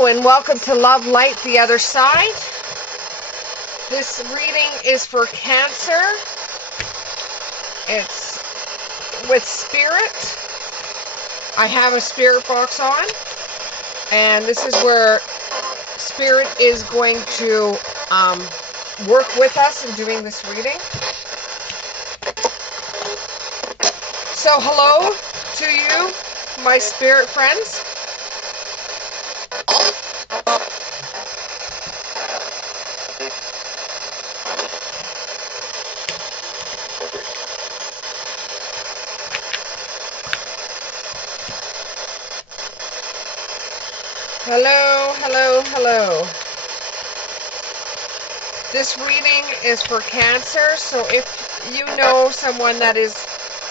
Hello and welcome to Love Light the Other Side. This reading is for Cancer. It's with Spirit. I have a Spirit box on, and this is where Spirit is going to work with us in doing this reading. So hello to you, my Spirit friends. Hello, hello, hello. This reading is for Cancer, so if you know someone that is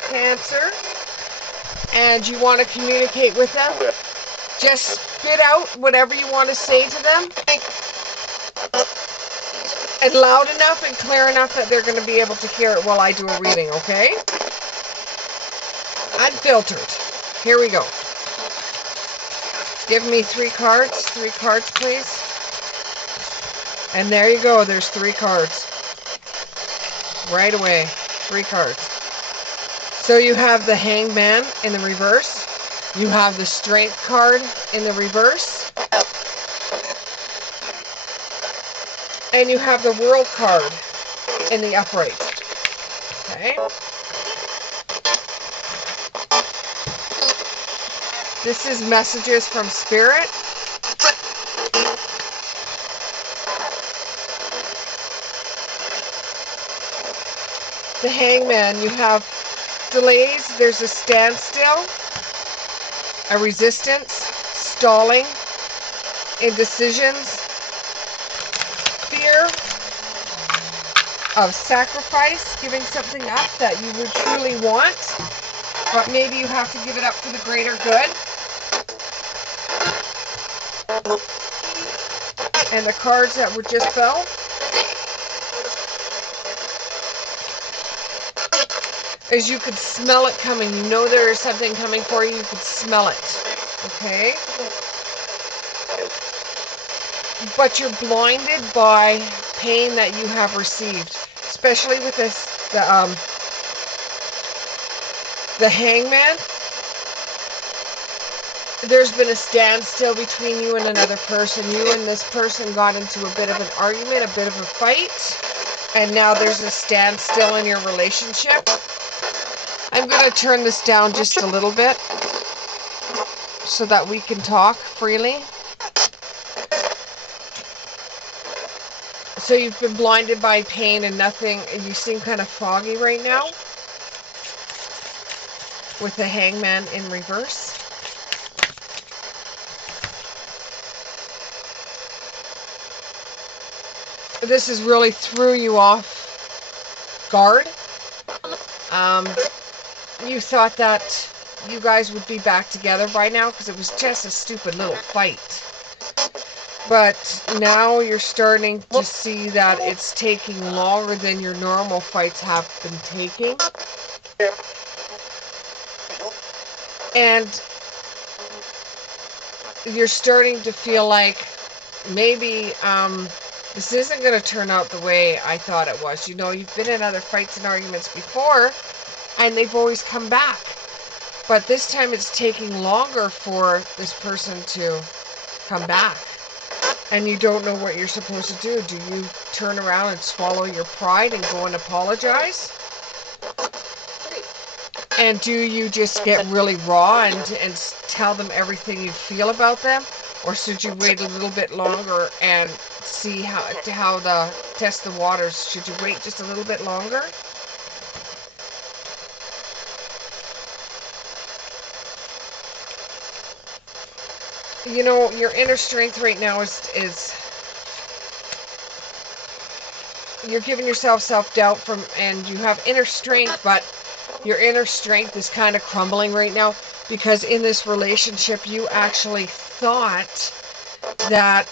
Cancer and you want to communicate with them, just spit out whatever you want to say to them, and loud enough and clear enough that they're going to be able to hear it while I do a reading, okay? Unfiltered. Here we go. Give me three cards, please. And there you go, there's 3 cards. Right away, 3 cards. So you have the Hangman in the reverse. You have the Strength card in the reverse. And you have the World card in the upright. Okay? This is messages from Spirit. The Hangman, you have delays, there's a standstill, a resistance, stalling, indecisions, fear of sacrifice, giving something up that you would truly want, but maybe you have to give it up for the greater good. And the cards that were just fell. As you could smell it coming. You know there is something coming for you. You could smell it. Okay? But you're blinded by pain that you have received. Especially with this, the Hangman. There's been a standstill between you and another person. You and this person got into a bit of an argument, a bit of a fight. And now there's a standstill in your relationship. I'm going to turn this down just a little bit so that we can talk freely. So you've been blinded by pain and nothing, and you seem kind of foggy right now with the Hangman in reverse. This has really threw you off guard. You thought that you guys would be back together by now because it was just a stupid little fight. But now you're starting to see that it's taking longer than your normal fights have been taking. And you're starting to feel like maybe this isn't going to turn out the way I thought it was. You know, you've been in other fights and arguments before, and they've always come back. But this time it's taking longer for this person to come back. And you don't know what you're supposed to do. Do you turn around and swallow your pride and go and apologize? And do you just get really raw and tell them everything you feel about them? Or should you wait a little bit longer and see how test the waters? Should you wait just a little bit longer? You know, your inner strength right now is you're giving yourself self-doubt and you have inner strength, but your inner strength is kind of crumbling right now because in this relationship you actually thought that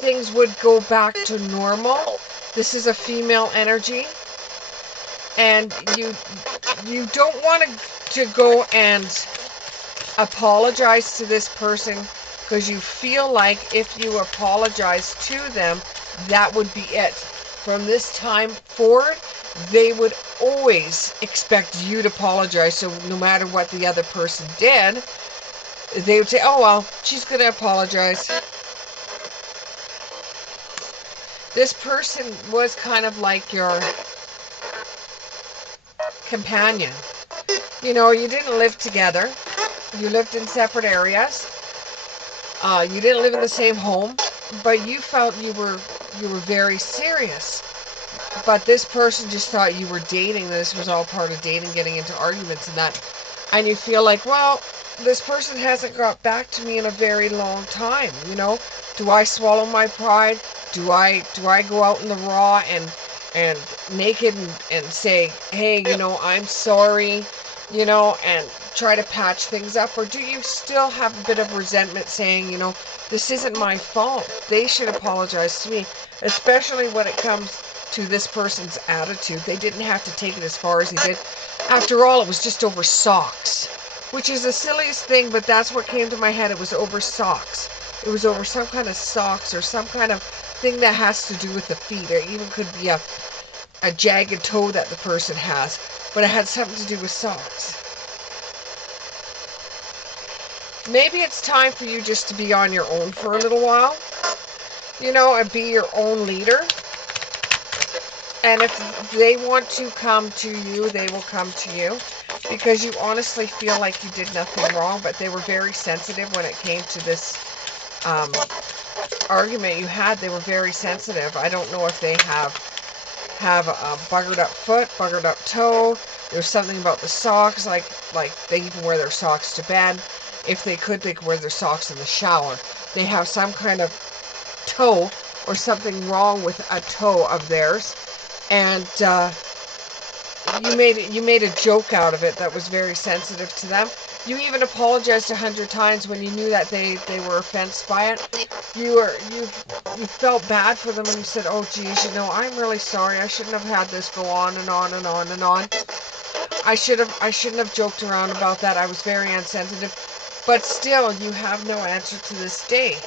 things would go back to normal. This is a female energy, and you don't want to go and apologize to this person because you feel like if you apologize to them, that would be it. From this time forward, they would always expect you to apologize. So no matter what the other person did, they would say, oh, well, she's going to apologize. This person was kind of like your companion. You know, you didn't live together. You lived in separate areas. You didn't live in the same home, but you felt you were very serious. But this person just thought you were dating. This was all part of dating, getting into arguments and that. And you feel like, well, this person hasn't got back to me in a very long time. You know, do I swallow my pride? Do I go out in the raw and naked and say, hey, you know, I'm sorry, you know, and try to patch things up? Or do you still have a bit of resentment saying, you know, this isn't my fault, they should apologize to me? Especially when it comes to this person's attitude. They didn't have to take it as far as he did. After all, it was just over socks, which is the silliest thing, but that's what came to my head. It was over socks. It was over some kind of socks or some kind of thing that has to do with the feet. It even could be a jagged toe that the person has, but it had something to do with socks. Maybe it's time for you just to be on your own for a little while, you know, and be your own leader. And if they want to come to you, they will come to you, because you honestly feel like you did nothing wrong, but they were very sensitive when it came to this argument you had. They were very sensitive. I don't know if they have a buggered up foot, buggered up toe. There's something about the socks, like they even wear their socks to bed. If they could wear their socks in the shower. They have some kind of toe or something wrong with a toe of theirs. And you made a joke out of it that was very sensitive to them. You even apologized 100 times when you knew that they were offended by it. You felt bad for them, and you said, oh geez, you know, I'm really sorry, I shouldn't have had this go on and on and on and on. I shouldn't have joked around about that. I was very insensitive. But still, you have no answer to this day.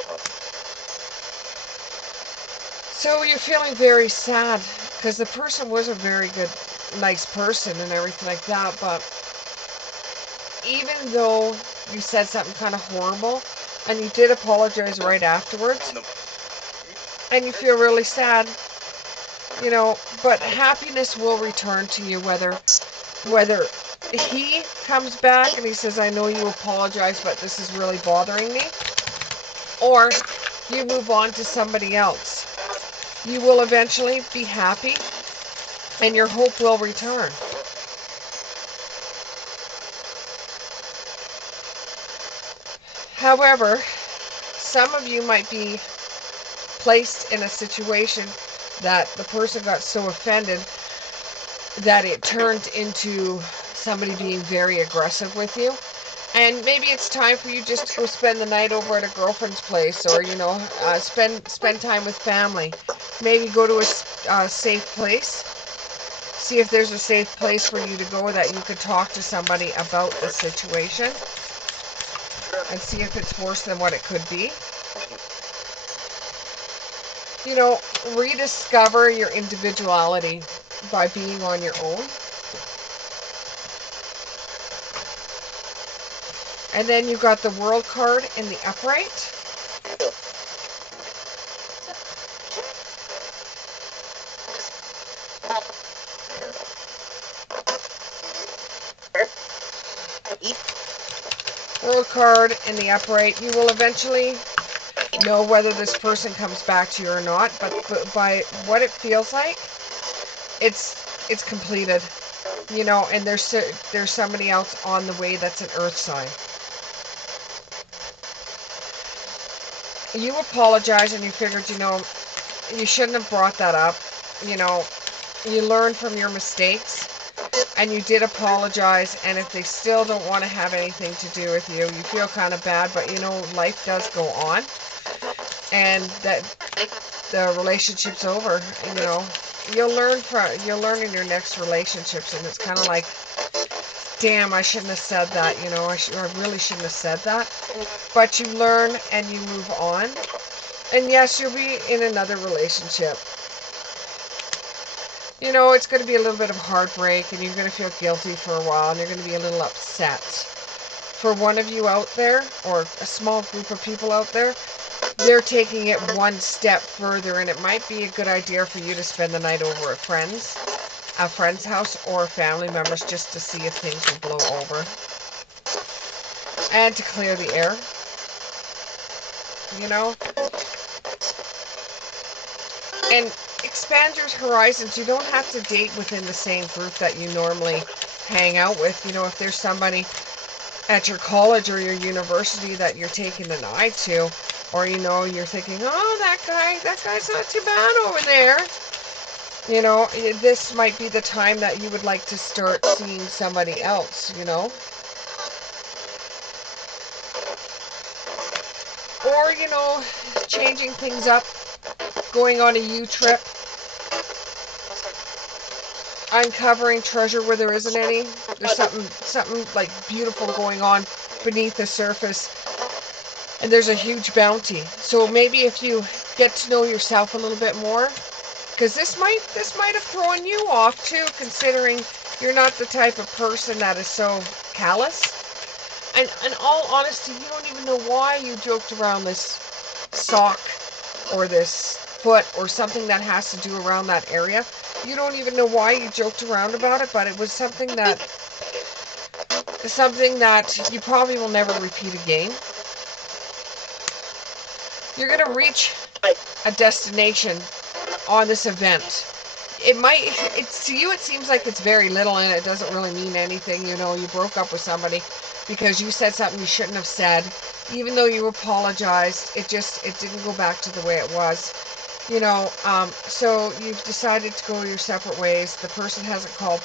So you're feeling very sad, because the person was a very good, nice person and everything like that, but even though you said something kind of horrible, and you did apologize right afterwards, and you feel really sad, you know, but happiness will return to you, whether he comes back and he says, I know you apologize, but this is really bothering me, or you move on to somebody else. You will eventually be happy, and your hope will return. However, some of you might be placed in a situation that the person got so offended that it turned into somebody being very aggressive with you. And maybe it's time for you just to go spend the night over at a girlfriend's place, or, you know, spend time with family. Maybe go to a safe place. See if there's a safe place for you to go that you could talk to somebody about the situation, and see if it's worse than what it could be. You know, rediscover your individuality by being on your own. And then you got the World card in the upright. World card in the upright. You will eventually know whether this person comes back to you or not, but by what it feels like, it's completed, you know. And there's somebody else on the way that's an earth sign. You apologize, and you figured, you know, you shouldn't have brought that up. You know, you learn from your mistakes, and you did apologize. And if they still don't want to have anything to do with you, you feel kind of bad, but you know, life does go on, and that the relationship's over. You know, you'll learn in your next relationships, and it's kind of like damn, I shouldn't have said that, you know, I really shouldn't have said that. But you learn and you move on. And yes, you'll be in another relationship. You know, it's going to be a little bit of heartbreak, and you're going to feel guilty for a while, and you're going to be a little upset. For one of you out there, or a small group of people out there, they're taking it one step further, and it might be a good idea for you to spend the night over at a friend's house or family members, just to see if things will blow over. And to clear the air. You know? And expand your horizons. You don't have to date within the same group that you normally hang out with. You know, if there's somebody at your college or your university that you're taking an eye to, or, you know, you're thinking, oh, that guy's not too bad over there. You know, this might be the time that you would like to start seeing somebody else, you know. Or, you know, changing things up, going on a U-trip, uncovering treasure where there isn't any. There's something like beautiful going on beneath the surface, and there's a huge bounty. So maybe if you get to know yourself a little bit more, because this might have thrown you off too, considering you're not the type of person that is so callous. And in all honesty, you don't even know why you joked around this sock or this foot or something that has to do around that area. You don't even know why you joked around about it, but it was something that you probably will never repeat again. You're going to reach a destination on this event. To you it seems like it's very little and it doesn't really mean anything. You know, you broke up with somebody because you said something you shouldn't have said. Even though you apologized, it didn't go back to the way it was. You know, so you've decided to go your separate ways. The person hasn't called.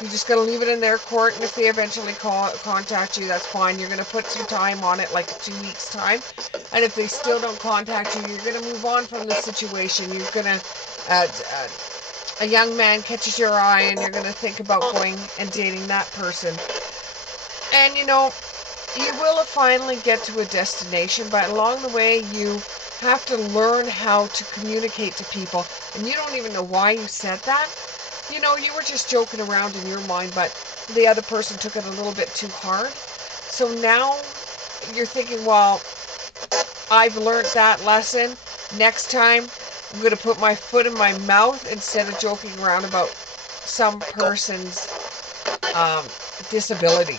You just got to leave it in their court, and if they eventually contact you, that's fine. You're going to put some time on it, like 2 weeks' time. And if they still don't contact you, you're going to move on from the situation. You're going to, a young man catches your eye, and you're going to think about going and dating that person. And, you know, you will finally get to a destination, but along the way, you have to learn how to communicate to people, and you don't even know why you said that. You know, you were just joking around in your mind, but the other person took it a little bit too hard. So now you're thinking, well, I've learned that lesson. Next time, I'm going to put my foot in my mouth instead of joking around about some person's disability.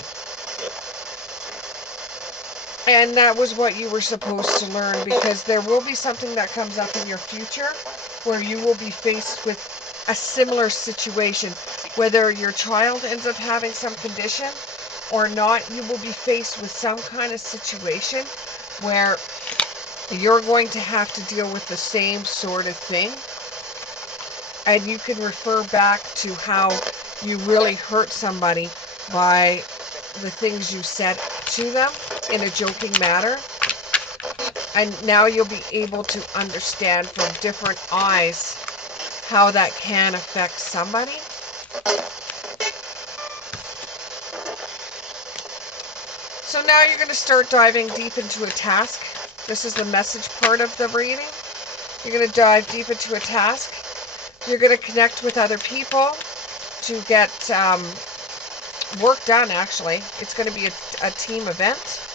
And that was what you were supposed to learn, because there will be something that comes up in your future where you will be faced with a similar situation. Whether your child ends up having some condition or not, you will be faced with some kind of situation where you're going to have to deal with the same sort of thing. And you can refer back to how you really hurt somebody by the things you said to them in a joking manner, and now you'll be able to understand from different eyes how that can affect somebody. So now you're going to start diving deep into a task. This is the message part of the reading. You're going to dive deep into a task. You're going to connect with other people to get work done, actually. It's going to be a team event.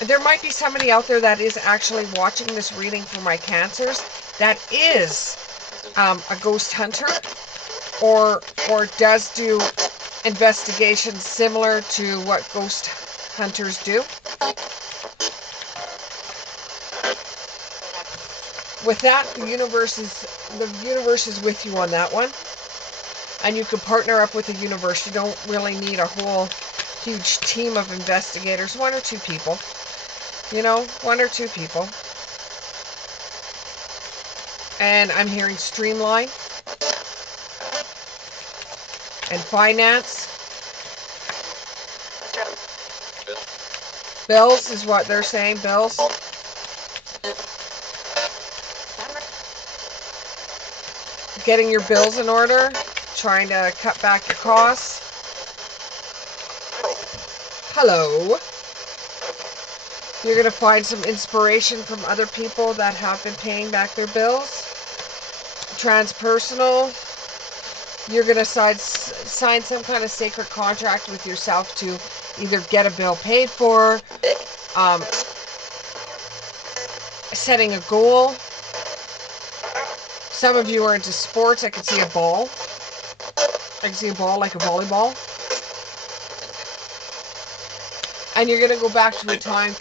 There might be somebody out there that is actually watching this reading for my cancers that is a ghost hunter or does do investigations similar to what ghost hunters do. With that, the universe is with you on that one. And you can partner up with the universe. You don't really need a whole huge team of investigators. 1 or 2 people. You know, 1 or 2 people. And I'm hearing streamline and finance. Bills is what they're saying, bills. Getting your bills in order. trying to cut back your costs. Hello. You're going to find some inspiration from other people that have been paying back their bills. Transpersonal. You're going to sign some kind of sacred contract with yourself to either get a bill paid for, setting a goal. Some of you are into sports. I can see a ball. I can see a ball like a volleyball. And you're going to go back to a time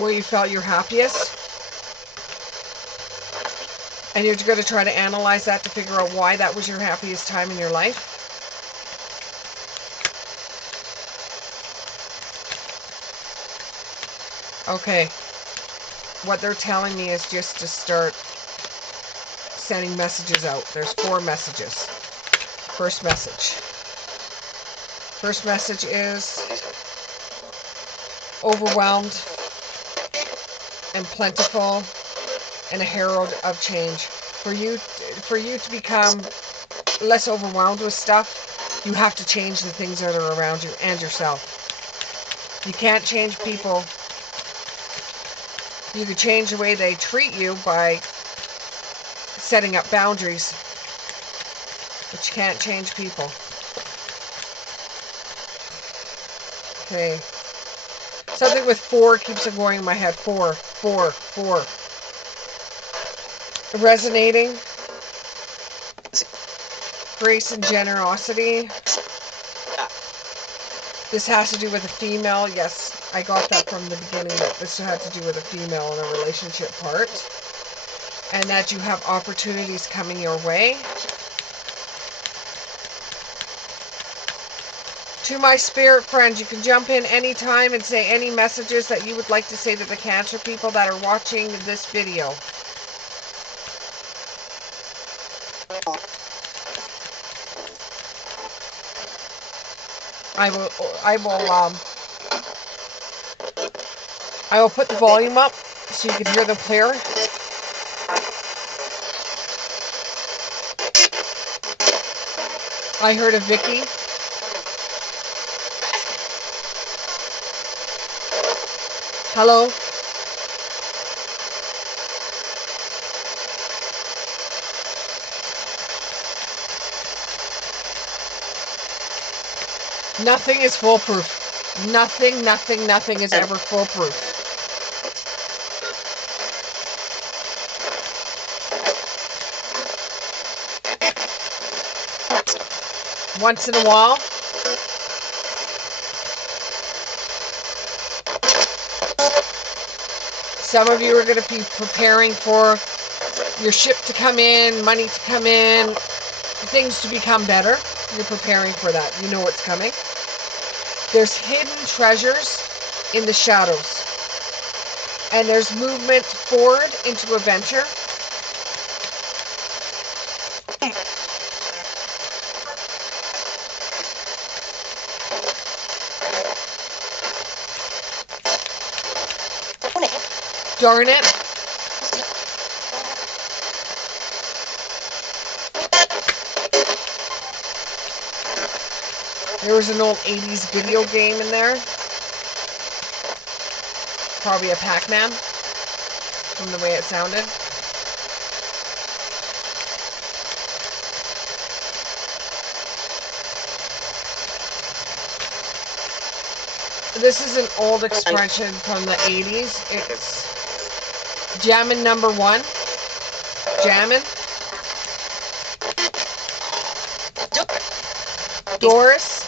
where you felt your happiest. And you're going to try to analyze that to figure out why that was your happiest time in your life. Okay. What they're telling me is just to start sending messages out. There's 4 messages. First message. First message is overwhelmed and plentiful and a herald of change. For you to become less overwhelmed with stuff, you have to change the things that are around you and yourself. You can't change people. You can change the way they treat you by setting up boundaries, but you can't change people. Okay. Something with 4 keeps on going in my head. 4, 4, 4. Resonating. Grace and generosity. This has to do with a female. Yes, I got that from the beginning, that this had to do with a female in a relationship part. And that you have opportunities coming your way. To my spirit friends, you can jump in anytime and say any messages that you would like to say to the Cancer people that are watching this video. I will put the volume up so you can hear them clear. I heard a Vicky. Hello? Nothing is foolproof. Nothing is ever foolproof. Once in a while, some of you are going to be preparing for your ship to come in, money to come in, things to become better. You're preparing for that. You know what's coming. There's hidden treasures in the shadows. And there's movement forward into a venture. Darn it. There was an old 80s video game in there. Probably a Pac-Man, from the way it sounded. This is an old expression from the 80s. It's jammin' number 1. Jammin'. Doris.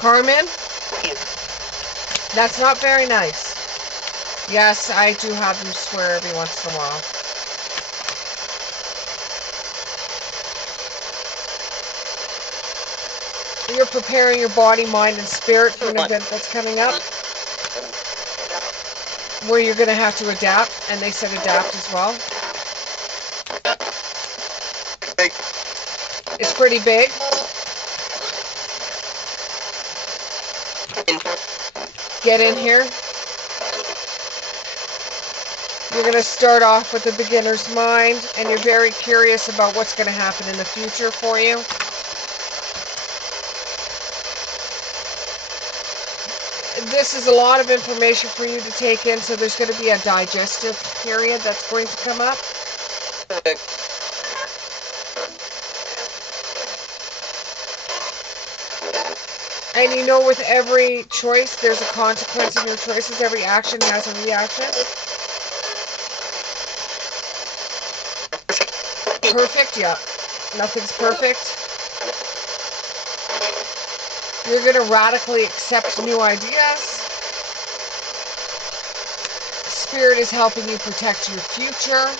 Carmen. That's not very nice. Yes, I do have them swear every once in a while. You're preparing your body, mind, and spirit for an event that's coming up, where you're going to have to adapt, and they said adapt as well. It's pretty big. get in here. You're going to start off with a beginner's mind, and you're very curious about what's going to happen in the future for you. This is a lot of information for you to take in, so there's going to be a digestive period that's going to come up. And you know, with every choice, there's a consequence in your choices. Every action has a reaction. Perfect? Yeah. Nothing's perfect. You're going to radically accept new ideas. Spirit is helping you protect your future.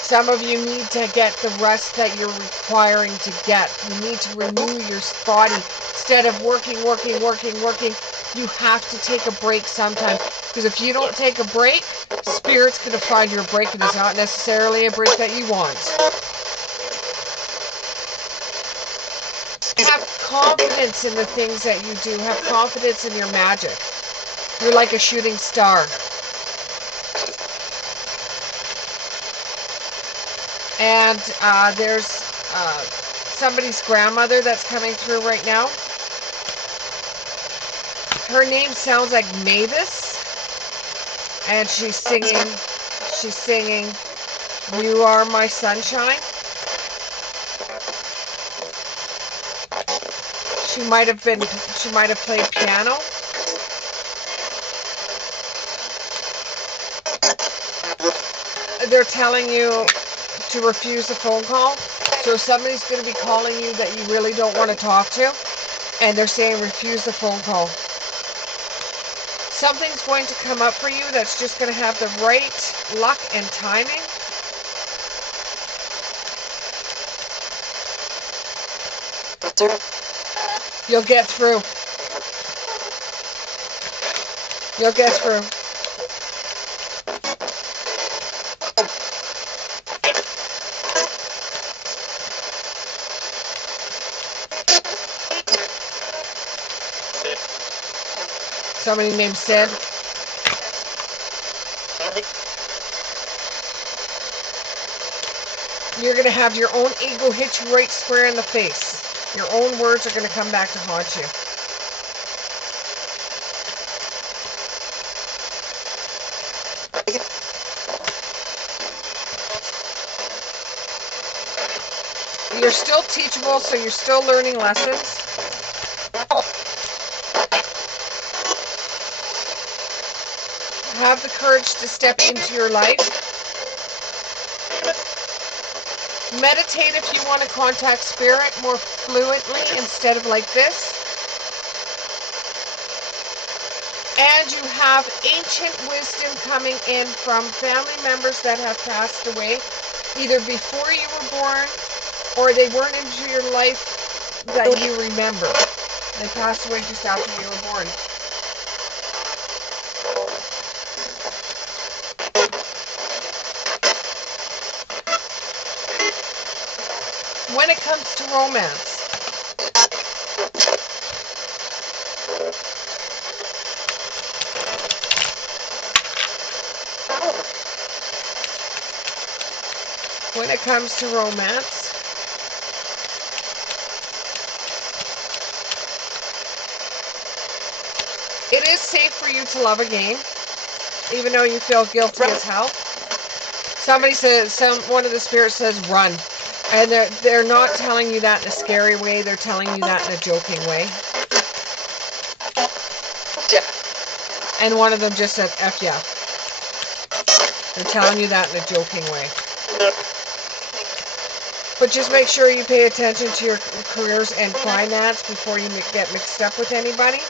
Some of you need to get the rest that you're requiring to get. You need to renew your body. Instead of working, you have to take a break sometime. Because if you don't take a break, Spirit's going to find you a break, and it's not necessarily a break that you want. Have confidence in the things that you do. Have confidence in your magic. You're like a shooting star. And there's somebody's grandmother that's coming through right now. Her name sounds like Mavis. And she's singing, "You Are My Sunshine." She might have played piano. They're telling you to refuse a phone call. So if somebody's going to be calling you that you really don't want to talk to, and they're saying refuse the phone call. Something's going to come up for you that's just going to have the right luck and timing. You'll get through. You'll get through. Somebody named Sid. You're going to have your own ego hit you right square in the face. Your own words are going to come back to haunt you. You're still teachable, so you're still learning lessons. Have the courage to step into your life. Meditate if you want to contact Spirit more fluently instead of like this. And you have ancient wisdom coming in from family members that have passed away, either before you were born or they weren't into your life that you remember. They passed away just after you were born. When it comes to romance, it is safe for you to love again, even though you feel guilty as hell. Somebody says, one of the spirits says, run. And they're not telling you that in a scary way. They're telling you that in a joking way. And one of them just said, F yeah. They're telling you that in a joking way. But just make sure you pay attention to your careers and finance before you get mixed up with anybody.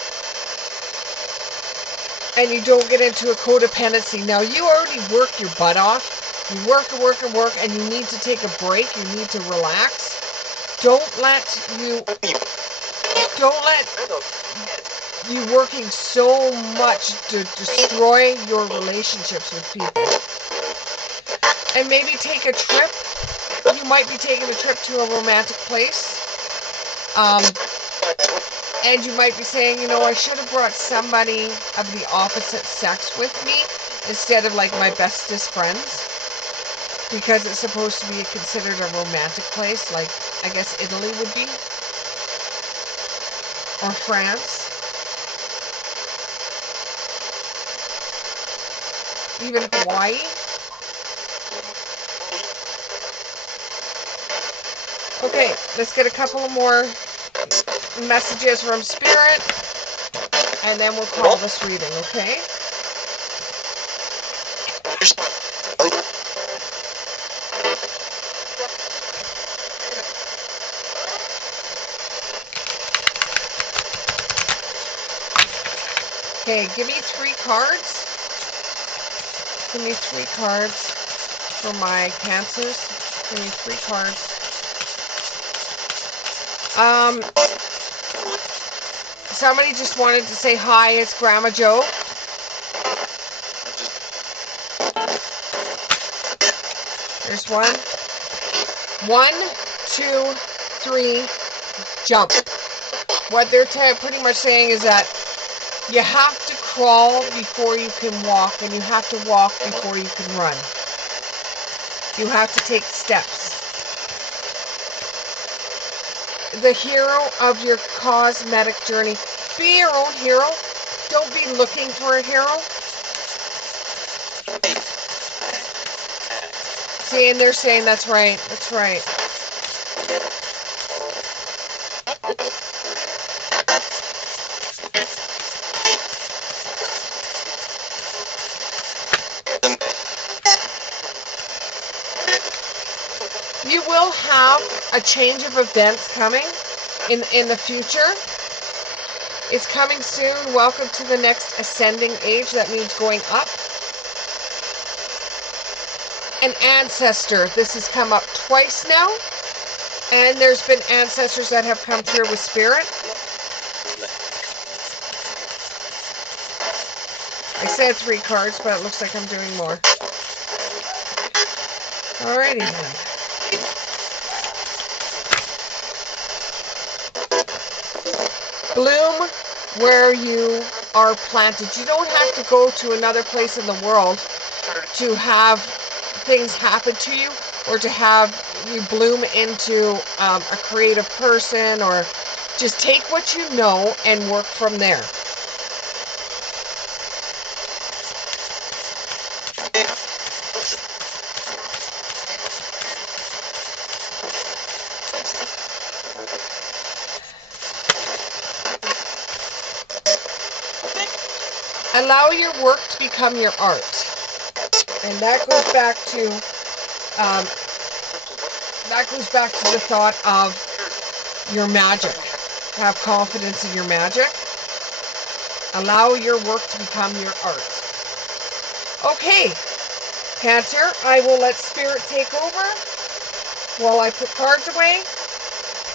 And you don't get into a codependency. Now, you already work your butt off. You work, and you need to take a break. You need to relax. Don't let you working so much to destroy your relationships with people. And maybe take a trip. You might be taking a trip to a romantic place. And you might be saying, you know, I should have brought somebody of the opposite sex with me instead of like my bestest friends, because it's supposed to be considered a romantic place, like I guess Italy would be, or France, even Hawaii. Okay, let's get a couple of more messages from Spirit, and then we'll call this reading, okay? Okay, give me 3 cards. Give me 3 cards for my Cancers. Give me 3 cards. Somebody just wanted to say hi, it's Grandma Joe. There's 1. 1, 2, 3, jump. What they're pretty much saying is that you have to crawl before you can walk, and you have to walk before you can run. You have to take steps. The hero of your cosmetic journey. Be your own hero. Don't be looking for a hero. See, and they're saying that's right. That's right. You will have a change of events coming in the future. It's coming soon. Welcome to the next ascending age. That means going up. An ancestor. This has come up twice now. And there's been ancestors that have come through with Spirit. I said 3 cards, but it looks like I'm doing more. Alrighty then. Bloom where you are planted. You don't have to go to another place in the world to have things happen to you, or to have you bloom into a creative person, or just take what you know and work from there. Allow your work to become your art. And that goes back to the thought of your magic. Have confidence in your magic. Allow your work to become your art. Okay, Cancer, I will let Spirit take over while I put cards away,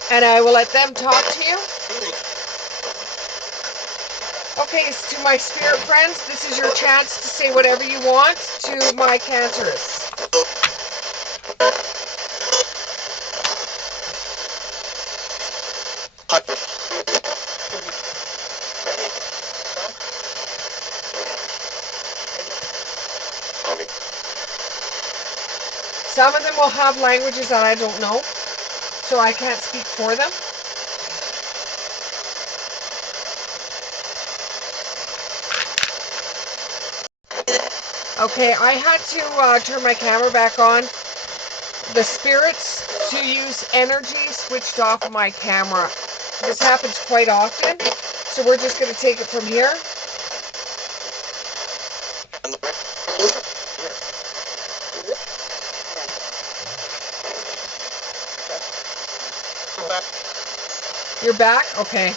and I will let them talk to you. Okay, so to my Spirit friends, this is your chance to say whatever you want to my Cancers. Some of them will have languages that I don't know, so I can't speak for them. Okay, I had to turn my camera back on. The spirits to use energy switched off my camera. This happens quite often, so we're just going to take it from here. You're back? Okay.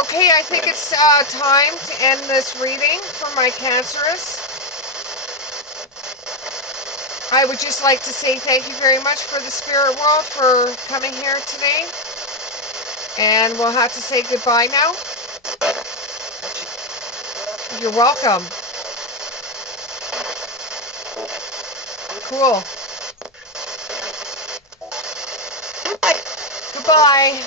Okay, I think it's time to end this reading for my Cancerous. I would just like to say thank you very much for the spirit world for coming here today. And we'll have to say goodbye now. You're welcome. Cool. Goodbye.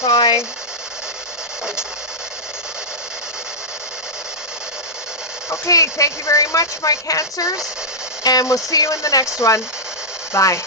Bye. Okay, thank you very much, my Cancers. And we'll see you in the next one. Bye.